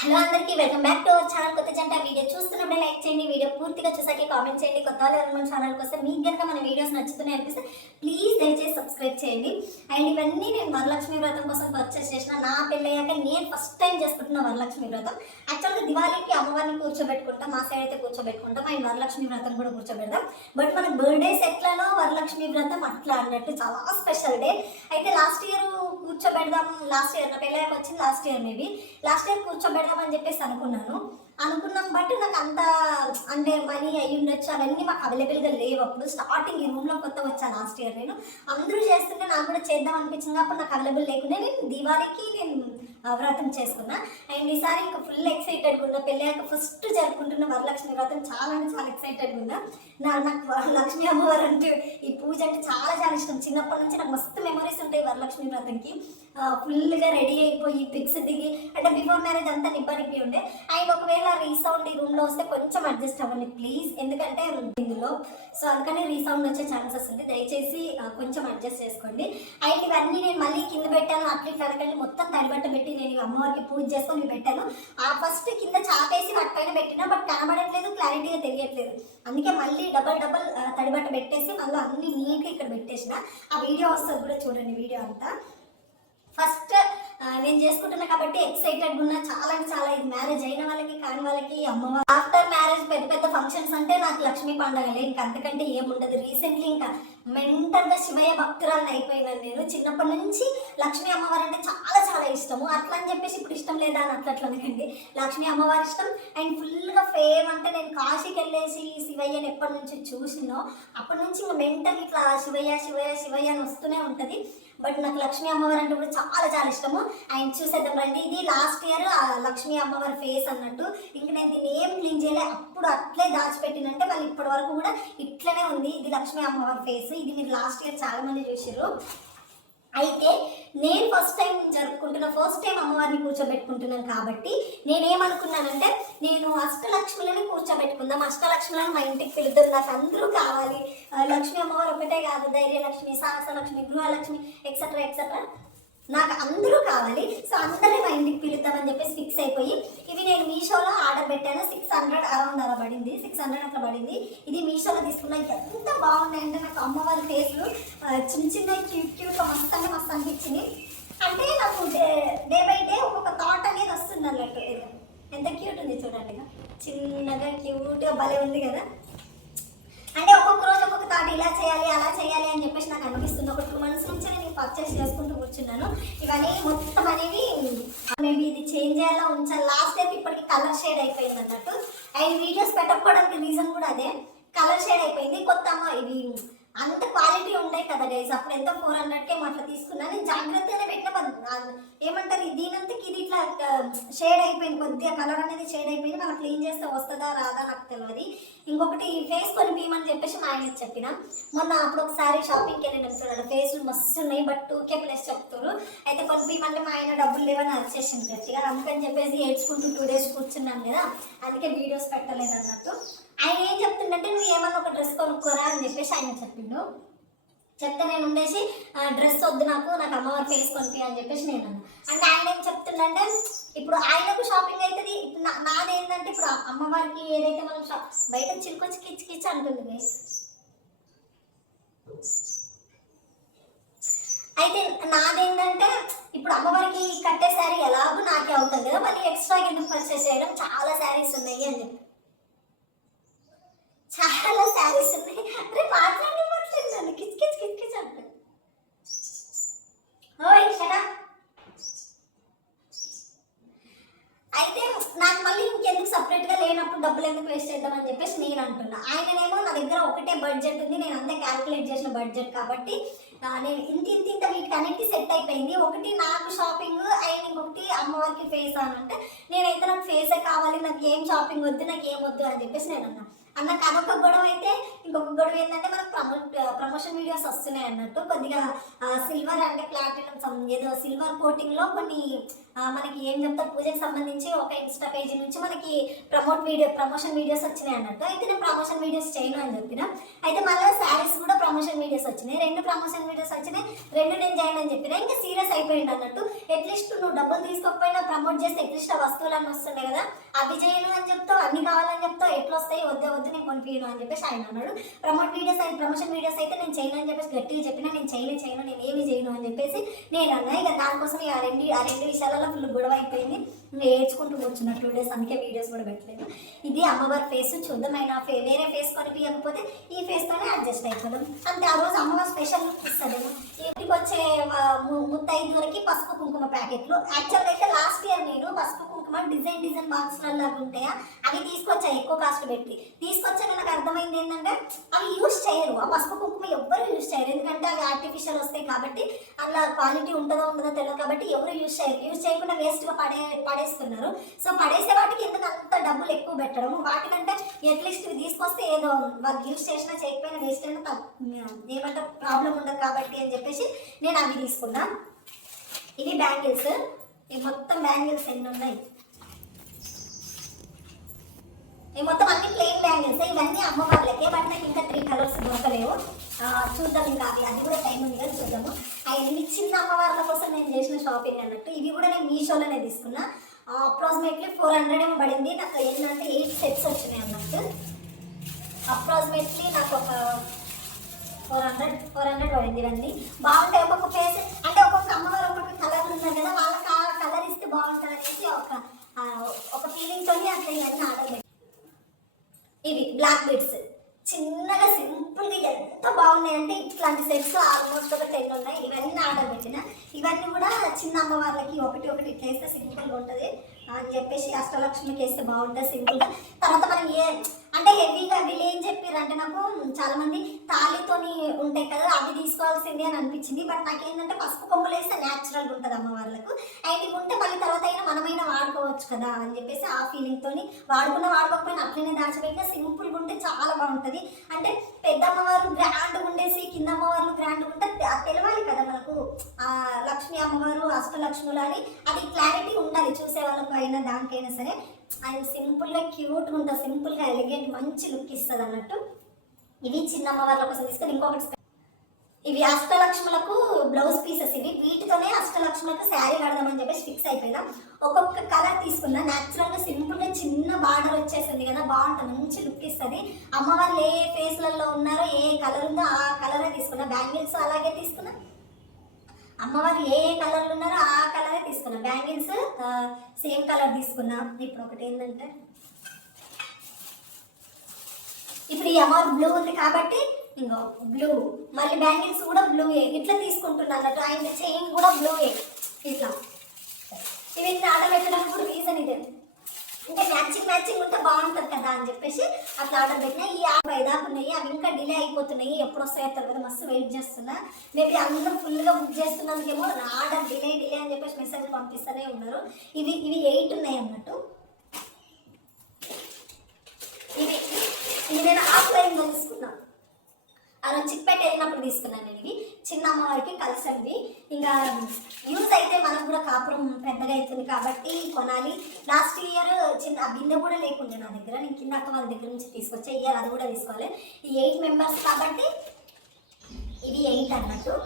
Hello అందరికీ welcome back to our channel. కొత్త జంట వీడియో చూస్తున్నప్పుడే లైక్ చేయండి, వీడియో పూర్తిగా చూసాకే కామెంట్ చేయండి. కొత్త వాళ్ళు మన ఛానల్ కోసం మీకు కనుక మన వీడియోస్ నచ్చుతున్నాయి అనిపిస్తే ప్లీజ్ దయచేసి సబ్స్క్రైబ్ చేయండి. అండ్ ఇవన్నీ నేను వరలక్ష్మి వ్రతం కోసం పర్చేస్ చేసిన. నా పెళ్ళయ్యాక నేను ఫస్ట్ టైం చేసుకుంటున్న వరలక్ష్మి వ్రతం. యాక్చువల్గా దివాళీకి అమ్మవారిని కూర్చోబెట్టుకుంటాం, మా సైడ్ అయితే కూర్చోబెట్టుకుంటాం. అండ్ వరలక్ష్మి వ్రతం కూడా కూర్చోబెడతాం. బట్ మన బర్త్డేస్ ఎట్లానో వరలక్ష్మి వ్రతం అట్లా అన్నట్టు చాలా స్పెషల్ డే. అయితే లాస్ట్ ఇయర్ కూర్చోబెడదాం, లాస్ట్ ఇయర్ నా పెళ్ళయ్యాక వచ్చింది, లాస్ట్ ఇయర్ కూర్చోబెడదాం అని చెప్పేసి అనుకున్నాం. బట్ నాకు అంత అంటే మనీ అయ్యి ఉండొచ్చు, అవన్నీ మాకు అవైలబుల్గా లేవు. అప్పుడు స్టార్టింగ్ ఈ రూమ్లో కొత్త వచ్చాను లాస్ట్ ఇయర్. నేను అందరూ చేస్తుంటే నాకు కూడా చేద్దాం అనిపించింది. అప్పుడు నాకు అవైలబుల్ లేకుండా నేను దివాళీకి వ్రతం చేసుకున్నా. అండ్ ఈసారి ఇంకా ఫుల్ ఎక్సైటెడ్గా ఉన్నా. పెళ్ళాక ఫస్ట్ జరుపుకుంటున్న వరలక్ష్మి వ్రతం చాలా అంటే చాలా ఎక్సైటెడ్గా ఉన్నా. నాకు లక్ష్మీ అమ్మవారు అంటే ఈ పూజ అంటే చాలా చాలా ఇష్టం. చిన్నప్పటి నుంచి నాకు మస్తు మెమరీస్ ఉంటాయి వరలక్ష్మి వ్రతంకి. ఫుల్గా రెడీ అయిపోయి పిక్స్ దిగి, అంటే బిఫోర్ మ్యారేజ్ అంతా నిబ్బరికి ఉండే. అండ్ ఒకవేళ రీసౌండ్ ఈ రూమ్లో వస్తే కొంచెం అడ్జస్ట్ అవ్వండి ప్లీజ్, ఎందుకంటే ఇందులో సో అందుకని రీసౌండ్ వచ్చే ఛాన్సెస్ ఉంది. దయచేసి కొంచెం అడ్జస్ట్ చేసుకోండి. అండ్ ఇవన్నీ నేను మళ్ళీ కింద పెట్టాను, అట్లా అడగండి. మొత్తం తడిబట్ట పెట్టి నేను అమ్మవారికి పూజ చేసుకొని పెట్టాను. ఫస్ట్ కింద చాపేసి వాటి పైన పెట్టినా, బట్ కనబడట్లేదు, క్లారిటీగా తెలియట్లేదు. అందుకే మళ్ళీ డబల్ తడిబట్ట పెట్టేసి మళ్ళీ అన్ని నీట్గా ఇక్కడ పెట్టేసిన. ఆ వీడియో వస్తుంది కూడా చూడండి. వీడియో అంతా ఫస్ట్ నేను చేసుకుంటున్నా కాబట్టి ఎక్సైటెడ్గా ఉన్నా చాలా అంటే చాలా. ఇది మ్యారేజ్ అయిన వాళ్ళకి కాని వాళ్ళకి అమ్మవారు ఆఫ్టర్ మ్యారేజ్ పెద్ద పెద్ద ఫంక్షన్స్ అంటే నాకు లక్ష్మీ పండుగలే, ఇంకా అంతకంటే ఏముండదు. రీసెంట్లీ ఇంకా మెంటల్గా శివయ్య భక్తురాలను అయిపోయినాను నేను. చిన్నప్పటి నుంచి లక్ష్మీ అమ్మవారు అంటే చాలా చాలా ఇష్టము. అట్లా అని చెప్పేసి ఇప్పుడు ఇష్టం లేదా అని అట్లా అనకండి. లక్ష్మీ అమ్మవారి ఇష్టం. అండ్ ఫుల్గా ఫేమ్ అంటే నేను కాశీకి వెళ్ళేసి శివయ్యని ఎప్పటి నుంచి చూసినో అప్పటి నుంచి ఇంకా మెంటల్ ఇట్లా శివయ్య శివయ్య శివయ్య అని వస్తూనే ఉంటుంది. బట్ నాకు లక్ష్మీ అమ్మవారు అంటే కూడా చాలా చాలా ఇష్టము. అండ్ చూసేద్దాం రండి. ఇది లాస్ట్ ఇయర్ లక్ష్మీ అమ్మవారి ఫేస్ అన్నట్టు. ఇంక నేను దీన్ని ఏం క్లీన్ చేయలే, అప్పుడు అట్లే దాచిపెట్టినంటే వాళ్ళు ఇప్పటి వరకు కూడా ఇట్లనే ఉంది. ఇది లక్ష్మీ అమ్మవారి ఫేస్. ఇది మీరు లాస్ట్ ఇయర్ చాలా మంది చూసారు. అయితే నేను ఫస్ట్ టైం అమ్మవారిని కూర్చోబెట్టుకుంటున్నాను కాబట్టి నేనేమనుకున్నానంటే, నేను అష్టలక్ష్ములని కూర్చోబెట్టుకుందాం, అష్టలక్ష్ములను మా ఇంటికి పిలుద్దాం, నాకు అందరూ కావాలి. లక్ష్మీ అమ్మవారు ఒకటే కాదు, ధైర్యలక్ష్మి, సాహసలక్ష్మి, గృహలక్ష్మి ఎక్సెట్రా ఎక్సెట్రా నాకు అందరూ కావాలి. సో అందరినీ మా ఇంటికి పిలుద్దామని చెప్పేసి ఫిక్స్ అయిపోయి ఇవి నేను మీషోలో ఆర్డర్ పెట్టాను. 600 అరౌండ్ అలా పడింది, 600 అట్లా పడింది. ఇది మీషోలో తీసుకున్నా. ఎంత బాగున్నాయంటే నాకు అమ్మవారి ఫేస్లు చిన్న చిన్న క్యూట్గా మస్తు అంటే మస్తు అనిపించింది. అంటే నాకు డే బై డే ఒక్కొక్క థాట్ అనేది వస్తుంది అన్నట్టు. ఎంత క్యూట్ ఉంది చూడండి, చిన్నగా క్యూట్గా భలే ఉంది కదా. అంటే ఒక్కొక్క రోజు ఒక్కొక్క థాట్, ఇలా చేయాలి అలా చేయాలి అని చెప్పేసి నాకు అనిపిస్తుంది. ఒక 2 months నుంచి నేను పర్చేస్ చేసుకుంటూ కూర్చున్నాను. ఇవన్నీ మొత్తం అనేవి మేబీ ఇది చేంజ్ చేయాలా ఉంచాలి. లాస్ట్ టైం ఇప్పటికి కలర్ షేడ్ అయిపోయింది అన్నట్టు. అండ్ వీడియోస్ పెట్టకపోవడానికి రీజన్ కూడా అదే, కలర్ షేడ్ అయిపోయింది. కొత్త ఇవి అంత క్వాలిటీ ఉంటాయి కదా గైస్. అప్పుడు ఎంతో 400కే అట్లా తీసుకున్నాను. నేను జాగ్రత్తగానే పెట్టిన, ఏమంటారు దీనంతకి ఇది ఇట్లా షేడ్ అయిపోయింది, కొద్దిగా కలర్ అనేది షేడ్ అయిపోయింది. మనం క్లీన్ చేస్తే వస్తుందా రాదా నాకు తెలియదు. ఇంకొకటి ఫేస్ కొనిపించమని చెప్పేసి మా ఆయన చెప్పిన. మొన్న అప్పుడు ఒకసారి షాపింగ్కి వెళ్ళి చూడండి, ఫేస్లు మస్తు ఉన్నాయి బట్ 2K ప్లస్ చెప్తారు. అయితే కొనిపించమంటే మా ఆయన డబ్బులు లేవని అరిచేసింది గట్టిగా. అందుకని చెప్పేసి ఏడ్చుకుంటూ 2 days కూర్చున్నాను కదా, అందుకే వీడియోస్ పెట్టలేదు అన్నట్టు. ఆయన ఏం చెప్తుండంటే, నువ్వు ఏమన్నా ఒక డ్రెస్ కొనుక్కోరా అని చెప్పేసి ఆయన చెప్పిండు. చెప్తే నేను ఉండేసి డ్రెస్ వద్దు, నాకు అమ్మవారి ఫేస్ కొనిపి అని చెప్పేసి నేను అన్నా. అంటే ఆయన ఏం చెప్తుండంటే, ఇప్పుడు ఆయనకు షాపింగ్ అవుతుంది. ఇప్పుడు నాదేంటంటే, ఇప్పుడు అమ్మవారికి ఏదైతే మనం బయట చిలుకొచ్చి కిచ్ కిచ్ అంటుంది. అయితే నాదేంటంటే, ఇప్పుడు అమ్మవారికి కట్టే శారీ ఎలాగో నాకే అవుతుంది కదా, మళ్ళీ ఎక్స్ట్రా ఎందుకు పర్చేస్ చేయడం, చాలా శారీస్ ఉన్నాయి అని చెప్పి. చాలా శారీస్ ఉన్నాయి. అరే మాట్లాడండి కిచ్ కిచ్ కిచ్ కిచ్ అంటే అయితే నాకు మళ్ళీ ఇంకెందుకు సపరేట్గా లేనప్పుడు డబ్బులు ఎందుకు వేస్ట్ చేద్దామని చెప్పేసి నేను అంటున్నా. ఆయననేమో నా దగ్గర ఒకటే బడ్జెట్ ఉంది, నేను అంతా క్యాల్కులేట్ చేసిన బడ్జెట్ కాబట్టి నేను ఇంత వీటికి అన్నిటికీ సెట్ అయిపోయింది. ఒకటి నాకు షాపింగ్, అండ్ ఇంకొకటి అమ్మవారికి ఫేస్ అని అంటే, నేనైతే నాకు ఫేసే కావాలి, నాకు ఏం షాపింగ్ వద్దు, నాకు ఏం వద్దు అని చెప్పేసి నేను అన్నా. అన్న కనుక గొడవ అయితే ఇంకొక గొడవ ఏంటంటే మనకు ప్రమోషన్ వీడియోస్ వస్తున్నాయి అన్నట్టు. కొద్దిగా సిల్వర్ అంటే ప్లాటినం ఏదో సిల్వర్ కోటింగ్ లో కొన్ని మనకి ఏం చెప్తారు పూజకి సంబంధించి ఒక ఇన్స్టా పేజీ నుంచి మనకి ప్రమోషన్ వీడియోస్ వచ్చినాయి అన్నట్టు. అయితే నేను ప్రమోషన్ వీడియోస్ చేయను అని చెప్పిన. అయితే మళ్ళీ శారీస్ కూడా ప్రమోషన్ వీడియోస్ వచ్చినాయి, 2 ప్రమోషన్ వీడియోస్ వచ్చినాయి, 2 నేను చేయను అని చెప్పిన. ఇంకా సీరియస్ అయిపోయింది అన్నట్టు. అట్లీస్ట్ నువ్వు డబ్బులు తీసుకోకపోయినా ప్రమోట్ చేస్తే అట్లీస్ట్ ఆ వస్తువులన్నీ వస్తున్నాయి కదా, అవి చేయను అని చెప్తావు, అన్ని కావాలని చెప్తావు, ఎట్లా వస్తాయి, వద్దే వద్దు నేను కొనిపించను అని చెప్పేసి ఆయన అన్నాడు. ప్రమోషన్ వీడియోస్ అయితే నేను చేయను అని చెప్పేసి గట్టిగా చెప్పిన. నేను చేయను, నేను ఏమి చేయను అని చెప్పేసి నేను అన్నా. ఇక దానికోసం ఆ రెండు విషయాలలో ఫుల్ గొడవ అయిపోయింది. ఇంకా ఏడ్చుకుంటూ కూర్చున్న 2 days, అందుకే వీడియోస్ కూడా పెట్టలేదు. ఇది అమ్మవారి ఫేస్ చూద్దాం. అయినా వేరే ఫేస్ కొనిపించకపోతే ఈ ఫేస్తోనే అడ్జస్ట్ అయిపోదాం అంతే. ఆ రోజు అమ్మవారి స్పెషల్ లుక్ ఇస్తుందేమో. ఇంటికి వచ్చే ముత్తైదువులకి పసుపు కుంకుమ ప్యాకెట్లు. యాక్చువల్గా అయితే లాస్ట్ ఇయర్ నేను పసుపు కుంకుమ డిజైన్ బాక్స్ లాగా ఉంటాయా అవి తీసుకొచ్చా, ఎక్కువ కాస్ట్ పెట్టి తీసుకొచ్చాక నాకు అర్థమైంది ఏంటంటే అవి యూజ్ చేయరు. ఆ పసుపు కుంకుమ ఎవ్వరు యూజ్ చేయరు, ఎందుకంటే అవి ఆర్టిఫిషియల్ వస్తాయి కాబట్టి, అలా క్వాలిటీ ఉంటుందో తెలియదు కాబట్టి ఎవరు యూజ్ చేయరు. యూజ్ చేయకుండా వేస్ట్గా పడేస్తున్నారు. సో పడేసే వాటికి ఎందుకు అంత డబ్బులు ఎక్కువ పెట్టడం, వాటికంటే అట్లీస్ట్ ఇవి తీసుకొస్తే ఏదో వాళ్ళు యూజ్ చేసినా చేయకపోయినా వేస్ట్ అయినా ఏమంటే ప్రాబ్లం ఉండదు కాబట్టి అని చెప్పేసి నేను అవి తీసుకున్నా. ఇవి బ్యాంగిల్స్, ఇవి మొత్తం బ్యాంగిల్స్ ఎన్ని ఉన్నాయి, ఇవి మొత్తం అన్ని ప్లెయిన్ బ్యాంగిల్స్. ఇవన్నీ అమ్మవార్లకే, బట్ నాకు ఇంకా 3 కలర్స్ దొరకలేవు. చూద్దాం, ఇంకా అది కూడా టైం ఉంది కదా చూద్దాము. ఇవి చిన్న అమ్మవార్ల కోసం నేను చేసిన షాపింగ్ అన్నట్టు. ఇవి కూడా నేను మీషోలోనే తీసుకున్నా. అప్రాక్సిమేట్లీ 400 ఏమో పడింది. నాకు ఏంటంటే 8 sets వచ్చినాయి అన్నట్టు. అప్రాక్సిమేట్లీ నాకు ఒక 400 పడింది. ఇవన్నీ బాగుంటాయి. ఒక్కొక్క ఫేస్ అంటే ఒక్కొక్క అమ్మవారు ఒక్కొక్క కలర్లు ఉన్నాయి కదా, వాళ్ళకి ఆ కలర్ ఇస్తే బాగుంటుంది అనేసి ఒక ఫీలింగ్తో అట్లా ఇవన్నీ ఆర్డర్ పెట్టి. ఇవి బ్లాక్ బీడ్స్ చిన్నగా సింపుల్గా ఎంత బాగున్నాయి అంటే ఇట్లాంటి సెట్స్ ఆల్మోస్ట్ ఒక 10 ఉన్నాయి. ఇవన్నీ ఆర్డర్ పెట్టిన. ఇవన్నీ కూడా చిన్న అమ్మవార్లకి ఒకటి ఇట్లా వేస్తే సింపుల్గా ఉంటుంది అని చెప్పేసి అష్టలక్ష్మికి వేస్తే బాగుంటుంది సింపుల్గా. తర్వాత మనం అంటే హెవీగా వీళ్ళు ఏం చెప్పారు అంటే, నాకు చాలా మంది తాళితోని ఉంటాయి కదా అవి తీసుకోవాల్సింది అని అనిపించింది. బట్ నాకేంటంటే పసుపు కొమ్ములు వేస్తే న్యాచురల్గా ఉంటుంది అమ్మవార్లకు. అండ్ ఇవి ఉంటే మళ్ళీ తర్వాత అయినా మనమైనా వాడుకోవచ్చు కదా అని చెప్పేసి ఆ ఫీలింగ్తో వాడుకోకపోయినా అట్లనే దాచిపెట్టినా సింపుల్గా ఉంటే చాలా బాగుంటుంది. అంటే పెద్ద అమ్మవారు గ్రాండ్గా ఉండేసి కింద అమ్మవారు గ్రాండ్గా ఉంటే తెలవాలి కదా మనకు ఆ లక్ష్మీ అమ్మవారు అష్టలక్ష్ములు అని, అది క్లారిటీ ఉండాలి చూసే వాళ్ళకు అయినా దానికైనా సరే. అది సింపుల్గా క్యూట్గా ఉంటుంది, సింపుల్గా ఎలిగెంట్ మంచి లుక్ ఇస్తుంది అన్నట్టు. ఇవి చిన్న అమ్మవార్ల కోసం తీసుకొని ఇంకొకటి, ఇవి అష్టలక్ష్ములకు బ్లౌజ్ పీసెస్. ఇవి వీటితోనే అష్టలక్ష్ములకు శారీ కడదామని చెప్పేసి ఫిక్స్ అయిపోయినా. ఒక్కొక్క కలర్ తీసుకున్నా. న్యాచురల్గా సింపుల్గా చిన్న బార్డర్ వచ్చేసింది కదా, బాగుంటుంది, మంచి లుక్ ఇస్తుంది. అమ్మవారు ఏ ఫేస్లలో ఉన్నారో ఏ కలర్ ఉందో ఆ కలరే తీసుకున్నా. బ్యాంగిల్స్ అలాగే తీసుకున్నా. అమ్మవారు ఏ కలర్లు ఉన్నారో ఆ కలరే తీసుకున్నా. బ్యాంగిల్స్ సేమ్ కలర్ తీసుకున్నా. ఇప్పుడు ఒకటి ఏంటంటే, ఇప్పుడు ఈ అమ్మవారు బ్లూ ఉంది కాబట్టి ఇంకో బ్లూ, మళ్ళీ బ్యాంగిల్స్ కూడా బ్లూయే ఇట్లా తీసుకుంటున్నా అన్నట్టు. ఆయన చైన్ కూడా బ్లూయే ఇట్లా. ఇవి ఆర్డర్ పెట్టినప్పుడు రీజన్ ఇదే, ఇంకా మ్యాచింగ్ ఉంటే బాగుంటుంది కదా అని చెప్పేసి అట్లా ఆర్డర్ పెట్టినా. ఈ 50 దాకా ఉన్నాయి, అవి ఇంకా డిలే అయిపోతున్నాయి. ఎప్పుడు వస్తాయో తెలియదు, మస్తు వెయిట్ చేస్తున్నా. మేబీ అందరూ ఫుల్గా బుక్ చేస్తున్నందుకేమో ఆర్డర్ డిలే అని చెప్పేసి మెసేజ్ పంపిస్తూనే ఉన్నారు. ఇవి 8 ఉన్నాయి అన్నట్టు. ఇవి నేను ఆఫ్లైన్లో తీసుకున్నా, అలా చిక్పేట వెళ్ళినప్పుడు తీసుకున్నాను నేను. ఇవి చిన్న అమ్మవారికి కలిసినవి. ఇంకా యూజ్ అయితే మనకు కూడా కాపురం పెద్దగా అవుతుంది కాబట్టి కొనాలి. లాస్ట్ ఇయర్ చిన్న బిందె కూడా లేకుండే నా దగ్గర, నేను కింద అక్క వాళ్ళ దగ్గర నుంచి తీసుకొచ్చా. ఇయర్ అది కూడా తీసుకోవాలి. ఈ 8 members కాబట్టి ఇవి 8 అన్నట్టు.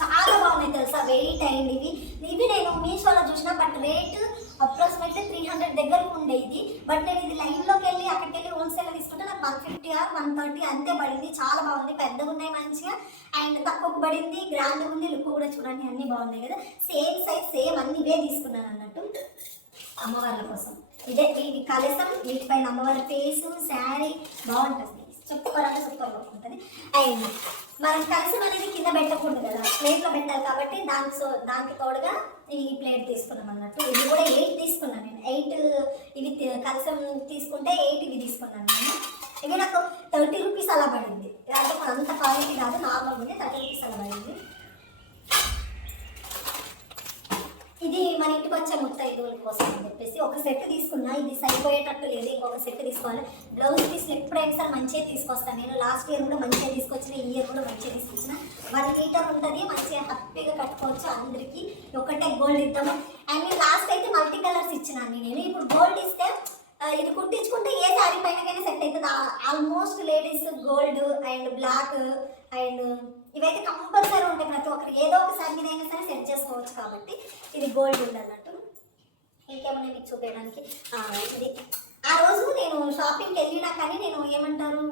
చాలా బాగున్నాయి తెలుసా, వెయిట్ అయింది. ఇవి నేను మీషోలో చూసిన, బట్ రేట్ అప్రాక్సిమేట్లీ 300 దగ్గరకు ఉండే ఇది. బట్ నేను ఇది లైన్లోకి వెళ్ళి అక్కడికి వెళ్ళి హోల్సేల్ తీసుకుంటే నాకు 150 or 130 అంతే పడింది. చాలా బాగుంది, పెద్దగా ఉన్నాయి మంచిగా, అండ్ తక్కువకు పడింది, గ్రాండ్గా ఉంది, లుక్ కూడా చూడండి అన్నీ బాగున్నాయి కదా. సేమ్ సైజ్ సేమ్ అన్ని ఇవే తీసుకున్నాను అన్నట్టు అమ్మవార్ల కోసం. ఇది కలసం, వీటిపైన అమ్మవారి ఫేసు శారీ బాగుంటుంది, సూపర్ ఉంటుంది. అండ్ మనం కలసం అనేది కింద పెట్టకూడదు కదా, ప్లేట్లో పెట్టాలి కాబట్టి దానికి తోడుగా ఈ ప్లేట్ తీసుకున్నాం అన్నట్టు. ఇది కూడా 8 తీసుకున్నాను నేను. 8 ఇవి కలసం తీసుకుంటే 8 ఇవి తీసుకున్నాను నేను. ఇవి నాకు 30 rupees అలా పడింది. అంటే అంత క్వాలిటీ కాదు, నార్మల్ ఉంది, 30 rupees అలా పడింది. ఇది మన ఇంటి ఇంటికి వచ్చే ముత్తైదువుల కోసం అని చెప్పేసి ఒక సెట్ తీసుకున్నా. ఇది సరిపోయేటట్టు లేదు, ఇంకొక సెట్ తీసుకోవాలి. బ్లౌజ్ పీస్లు ఎప్పుడైనా సరే మంచిగా తీసుకొస్తాను నేను. లాస్ట్ ఇయర్ కూడా మంచిగా తీసుకొచ్చిన, ఈ ఇయర్ కూడా మంచిగా తీసుకొచ్చిన. 1 మీటర్ ఉంటుంది, మంచిగా హ్యాపీగా కట్టుకోవచ్చు. అందరికీ ఒకటే గోల్డ్ ఇద్దాము. అండ్ నేను లాస్ట్ అయితే మల్టీ కలర్స్ ఇచ్చినాను నేను. ఇప్పుడు గోల్డ్ ఇస్తే ఇది కుట్టించుకుంటే ఏ శారీ పైనకైనా సెట్ అవుతుంది. Almost ladies gold and black and ఇవైతే కంపల్సరీ ఉంటాయి. ప్రతి ఒక్కరు ఏదో ఒక శారీ మీద అయినా సరే సెట్ చేసుకోవచ్చు కాబట్టి ఇది గోల్డ్ ఉంది అన్నట్టు. ఇంకేమన్నా మీకు చూపించడానికి ఇది ఆ రోజు నేను షాపింగ్కి వెళ్ళినా కానీ నేను ఏమంటారు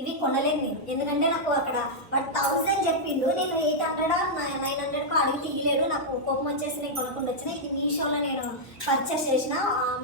ఇవి కొనలేదు నేను. ఎందుకంటే నాకు అక్కడ 1000 చెప్పిండు, నేను 800 900 అడిగి తీయలేడు. నాకు కోపం వచ్చేసి నేను కొనకుండా వచ్చిన. ఇది మీషోలో నేను పర్చేస్ చేసిన.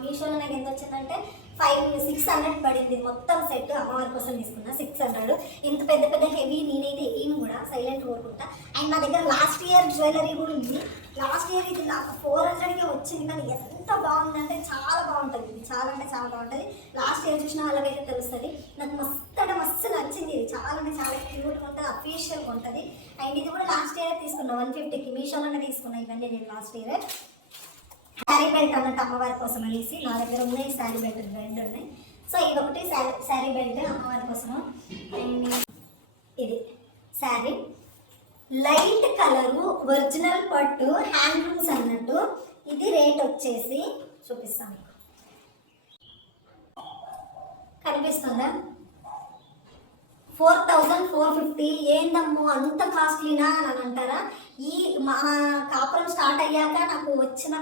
మీషోలో నాకు ఎంత వచ్చిందంటే 600 పడింది మొత్తం సెట్. అమ్మవారి కోసం తీసుకున్నా 600. ఇంత పెద్ద పెద్ద హెవీ నేనైతే ఏం కూడా సైలెంట్ కోరుకుంటా. అండ్ నా దగ్గర లాస్ట్ ఇయర్ జ్యువెలరీ కూడా ఉంది. లాస్ట్ ఇయర్ ఇది నాకు 400కే వచ్చింది, కానీ ఎంత బాగుందంటే చాలా బాగుంటుంది. ఇది చాలా అంటే చాలా బాగుంటుంది. లాస్ట్ ఇయర్ చూసిన వాళ్ళకైతే తెలుస్తుంది. నాకు మస్తు అంటే మస్తు నచ్చింది. ఇది చాలా అంటే చాలా క్యూట్గా ఉంటుంది, అఫీషియల్గా ఉంటుంది. అండ్ ఇది కూడా లాస్ట్ ఇయర్ తీసుకున్నా 150కి. మీషోలోనే తీసుకున్నా ఇవన్నీ నేను లాస్ట్ ఇయర్. శారీ బెల్ట్ అన్నట్టు అమ్మవారి కోసం అనేసి నా దగ్గర ఉన్నాయి శారీ బెల్ట్ 2 ఉన్నాయి. సో ఇదొకటి శారీ బెల్ట్ అమ్మవారి కోసము. అండ్ ఇది శారీ లైట్ కలరు ఒరిజినల్ పట్టు హ్యాండ్లూమ్స్ అన్నట్టు. ఇది రేట్ వచ్చేసి చూపిస్తాను, కనిపిస్తుందా? 4450. ఏందమ్మో అంత కాస్ట్లీనా అని అంటారా? ఈ మా కాపురం స్టార్ట్ అయ్యాక నాకు వచ్చిన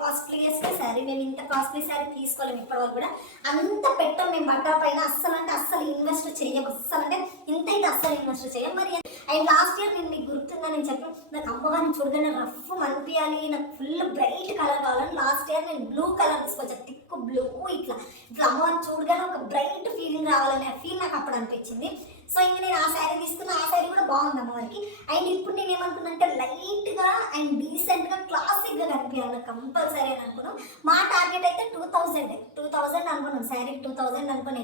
కాస్ట్లీయెస్ట్ శారీ. మేము ఇంత కాస్ట్లీ శారీ తీసుకోలేము ఇప్పటివరకు కూడా. అంత పెట్టాం మేము బట్ట పైన. అస్సలు అంటే అస్సలు ఇన్వెస్ట్ చేయం. అస్సలు అంటే ఇంతైతే అస్సలు ఇన్వెస్ట్ చేయం. మరి అండ్ లాస్ట్ ఇయర్ నేను మీకు గుర్తుందా నేను చెప్పాను, నాకు అమ్మవారిని చూడగానే రఫ్ అనిపించాలి, నాకు ఫుల్ బ్రైట్ కలర్ కావాలని లాస్ట్ ఇయర్ నేను బ్లూ కలర్ తీసుకొచ్చాను. టిక్కు బ్లూ ఇట్లా అమ్మవారిని చూడగానే ఒక బ్రైట్ ఫీలింగ్ రావాలనే ఫీల్ నాకు అప్పుడు అనిపించింది. సో ఇంక నేను ఆ శారీ తీసుకున్న. ఆ శారీ కూడా బాగుంది అమ్మవారికి. అండ్ ఇప్పుడు నేను ఏమనుకున్నానంటే లైట్గా అండ్ డీసెంట్గా క్లాసిక్గా కనిపించాలి కంపల్సరీ అని అనుకున్నాం. మా టార్గెట్ అయితే 2000 అనుకున్నాం. శారీకి 2000 అనుకుని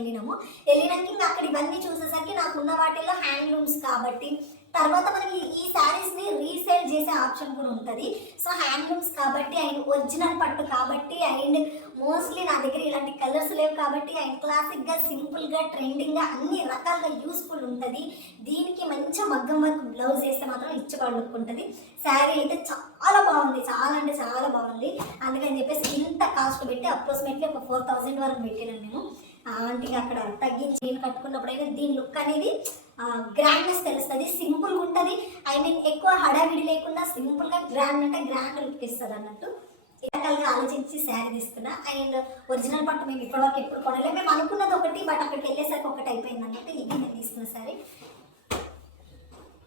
వెళ్ళినాక ఇంకా అక్కడ ఇవన్నీ చూసేసరికి నాకు ఉన్న వాటిల్లో హ్యాండ్లూమ్స్ కాబట్టి తర్వాత మనకి ఈ శారీస్ని రీసేల్ చేసే ఆప్షన్ కూడా ఉంటుంది. సో హ్యాండ్లూమ్స్ కాబట్టి అండ్ ఒరిజినల్ పట్టు కాబట్టి అండ్ మోస్ట్లీ నా దగ్గర ఇలాంటి కలర్స్ లేవు కాబట్టి అండ్ క్లాసిక్గా సింపుల్గా ట్రెండింగ్గా అన్ని రకాలుగా యూస్ఫుల్ ఉంటుంది. దీనికి మంచిగా మగ్గం వర్క్ బ్లౌజ్ వేస్తే మాత్రం ఇచ్చబడుకుంటుంది. శారీ అయితే చాలా బాగుంది, చాలా అంటే చాలా బాగుంది. అందుకని చెప్పేసి ఇంత కాస్ట్ పెట్టి అప్రోక్సిమేట్లీ ఒక 4000 వరకు పెట్టినాను నేను. అంటే అక్కడ తగ్గించి నేను కట్టుకున్నప్పుడైనా దీని లుక్ అనేది గ్రాండ్నెస్ తెలుస్తుంది. సింపుల్గా ఉంటుంది. ఐ మీన్ ఎక్కువ హడావిడి లేకుండా సింపుల్గా గ్రాండ్ అంటే గ్రాండ్ లుక్ ఇస్తుంది అన్నట్టు. రకాలుగా ఆలోచించి శారీ తీసుకున్నా. అండ్ ఒరిజినల్ పట్టు మేము ఇప్పటివరకు ఎప్పుడు కొనలేదు. మేము అనుకున్నది ఒకటి, బట్ అక్కడికి వెళ్ళేసరికి ఒకటి అయిపోయింది అన్నట్టు. ఇది నేను తీసుకున్న శారీ.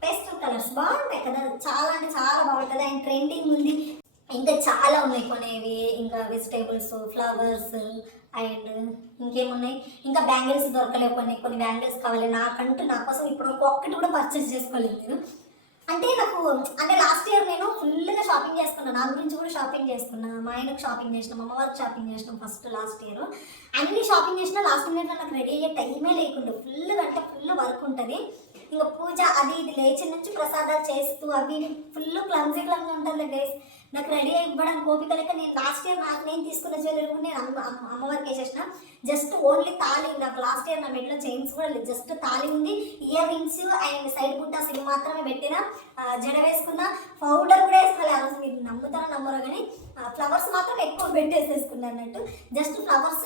పేస్టల్ కలర్స్ బాగుంటాయి కదా, చాలా అంటే చాలా బాగుంటుంది. అండ్ ట్రెండింగ్ ఉంది. ఇంకా చాలా ఉన్నాయి కొనేవి. ఇంకా వెజిటేబుల్స్, ఫ్లవర్స్ అండ్ ఇంకేమున్నాయి, ఇంకా బ్యాంగిల్స్ దొరకలేవు. కొన్ని బ్యాంగిల్స్ కావాలి నాకంటూ. నా కోసం ఇప్పుడు ఒక్కటి కూడా పర్చేస్ చేసుకోలేదు నేను. అంటే లాస్ట్ ఇయర్ నేను ఫుల్గా షాపింగ్ చేసుకున్నాను. నా గురించి కూడా షాపింగ్ చేసుకున్నా, మా ఆయనకు షాపింగ్ చేసినాం, అమ్మవారికి షాపింగ్ చేసినాం. లాస్ట్ ఇయర్ అన్ని షాపింగ్ చేసినా లాస్ట్ మినిట్లో నాకు రెడీ అయ్యే టైమే లేకుండా ఫుల్ అంటే ఫుల్ వర్క్ ఉంటుంది. ఇంకా పూజ అది ఇది లేచి నుంచి ప్రసాదాలు చేస్తూ అవి ఫుల్ క్లమ్జీ ఉంటుంది గైస్. నాకు రెడీ అయి ఇవ్వడానికి ఓపిక లేక నేను లాస్ట్ ఇయర్ నేను తీసుకున్న జ్యువెలరీ కూడా నేను అమ్మవారికి వేసేసిన. జస్ట్ ఓన్లీ తాళి. నాకు లాస్ట్ ఇయర్ నా మెడలో చైన్స్ కూడా లేదు, జస్ట్ తాళి ఉంది, ఇయర్ రింగ్స్ అండ్ సైడ్ బుట్టాస్ ఇవి మాత్రమే పెట్టిన. జడ వేసుకున్న, పౌడర్ కూడా వేసుకోవాలి. ఆ రోజు మీరు నమ్ముతారో నమ్మరో కానీ ఫ్లవర్స్ మాత్రం ఎక్కువ పెట్టేసేసుకున్నాను అన్నట్టు. జస్ట్ ఫ్లవర్స్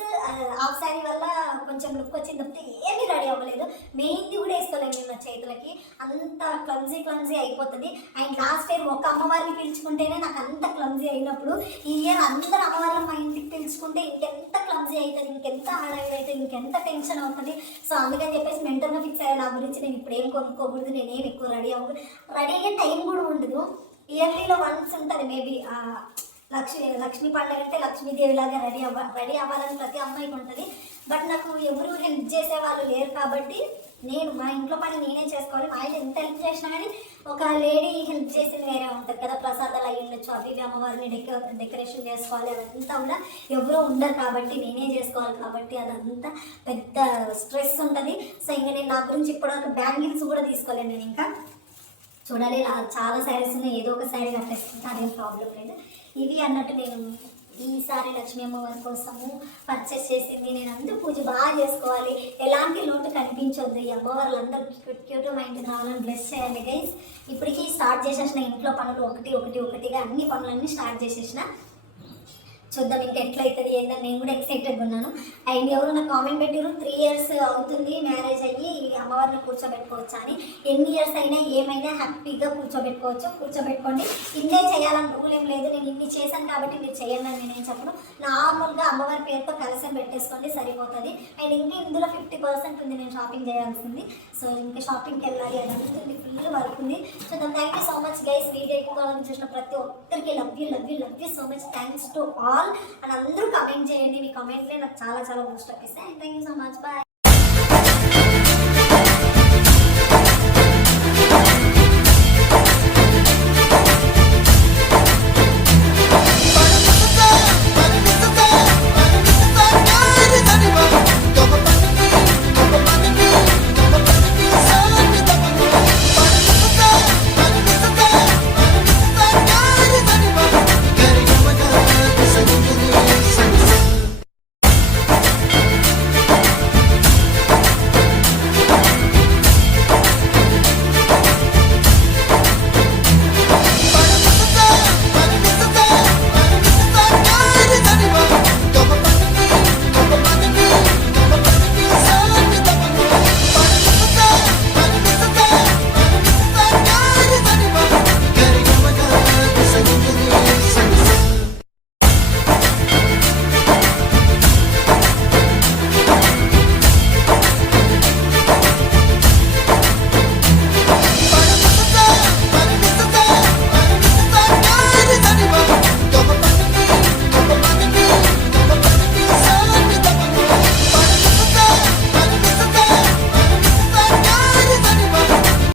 హాఫ్ శారీ వల్ల కొంచెం లుక్ వచ్చింది తప్పితే ఏమీ రెడీ అవ్వలేదు. మెహందీ కూడా వేసుకోలేదు నేను నా చేతులకి. అంత క్లమ్జీ అయిపోతుంది. అండ్ లాస్ట్ ఇయర్ ఒక అమ్మవారిని పిలుచుకుంటేనే నాకు అంత క్లమ్జీ అయినప్పుడు ఈ ఇయర్ అందరు అమ్మవారిని మా ఇంటికి పిలుచుకుంటే ఇంకెంత క్లమ్జీ అవుతుంది, ఇంకెంత హడావిడి అవుతుంది, ఇంకెంత టెన్షన్ అవుతుంది. సో అందుకని చెప్పేసి మెంటల్గా ఫిక్స్ అయ్యే నా గురించి నేను ఇప్పుడు ఏం కొనుక్కోకూడదు, నేనేం ఎక్కువ రెడీ అవ్వకూడదు. రెడీ అయ్యే టైం కూడా ఉండదు. ఇయర్లీలో వన్స్ ఉంటుంది మేబీ. లక్ష్మీ పండుగ అంటే లక్ష్మీదేవిలాగా రెడీ అవ్వాలని ప్రతి అమ్మాయికి ఉంటుంది. బట్ నాకు ఎవరు హెల్ప్ చేసే వాళ్ళు లేరు కాబట్టి నేను మా ఇంట్లో పని నేనే చేసుకోవాలి. మా ఆయన ఎంత హెల్ప్ చేసినా కానీ ఒక లేడీ హెల్ప్ చేసింది వేరే ఉంటుంది కదా. ప్రసాదాలు అయ్యి ఉండొచ్చు, అవి అమ్మవారిని డెకరేషన్ చేసుకోవాలి, అదంతా కూడా ఎవరో ఉండరు కాబట్టి నేనే చేసుకోవాలి. కాబట్టి అదంతా పెద్ద స్ట్రెస్ ఉంటుంది. సో ఇంకా నేను నా గురించి ఇప్పటివరకు బ్యాంగిల్స్ కూడా తీసుకోలేను నేను. ఇంకా చూడాలి, చాలా శారీస్ ఉన్నాయి, ఏదో ఒక శారీ కట్టేసుకుంటే అదేం ప్రాబ్లం లేదు. ఇవి అన్నట్టు నేను ఈసారి లక్ష్మీ అమ్మవారి కోసము పర్చేస్ చేసింది. నేను అందరూ పూజ బాగా చేసుకోవాలి, ఎలాంటి లోటు కనిపించొద్దు, ఈ అమ్మవార్లు అందరూ క్యూట్ మైండ్ కావాలని బ్లెస్ చేయాలి గైస్. ఇప్పటికీ స్టార్ట్ చేసేసిన ఇంట్లో పనులు ఒకటిగా అన్ని పనులన్నీ స్టార్ట్ చేసేసిన. చూద్దాం ఇంకా ఎట్లయితుంది ఏంటని నేను కూడా ఎక్సైటెడ్గా ఉన్నాను. అండ్ ఎవరు నాకు కామెంట్ పెట్టారు 3 years అవుతుంది మ్యారేజ్ అయ్యి అమ్మవారిని కూర్చోబెట్టుకోవచ్చా అని. ఎన్ని ఇయర్స్ అయినా ఏమైనా హ్యాపీగా కూర్చోబెట్టుకోవచ్చు, కూర్చోబెట్టుకోండి. ఇన్నే చేయాలని రూల్ ఏం లేదు, నేను ఇన్ని చేశాను కాబట్టి మీరు చేయండి అని నేనేం చెప్పను. నార్మల్గా అమ్మవారి పేరుతో కలసం పెట్టేసుకోండి సరిపోతుంది. అండ్ ఇంకా ఇందులో 50% ఉంది నేను షాపింగ్ చేయాల్సింది. సో ఇంకా షాపింగ్కి వెళ్ళాలి అని అనుకుంటుంది, ఫుల్ వర్క్ ఉంది. So thank you so much guys. Video ఎక్కువ చూసిన ప్రతి ఒక్కరికి love you so much. Thanks to all. అని అందరూ కమెంట్ చేయండి, మీ కమెంట్లే నాకు చాలా బూస్ట్ అప్ ఇస్తాయి. Thank you so much, bye.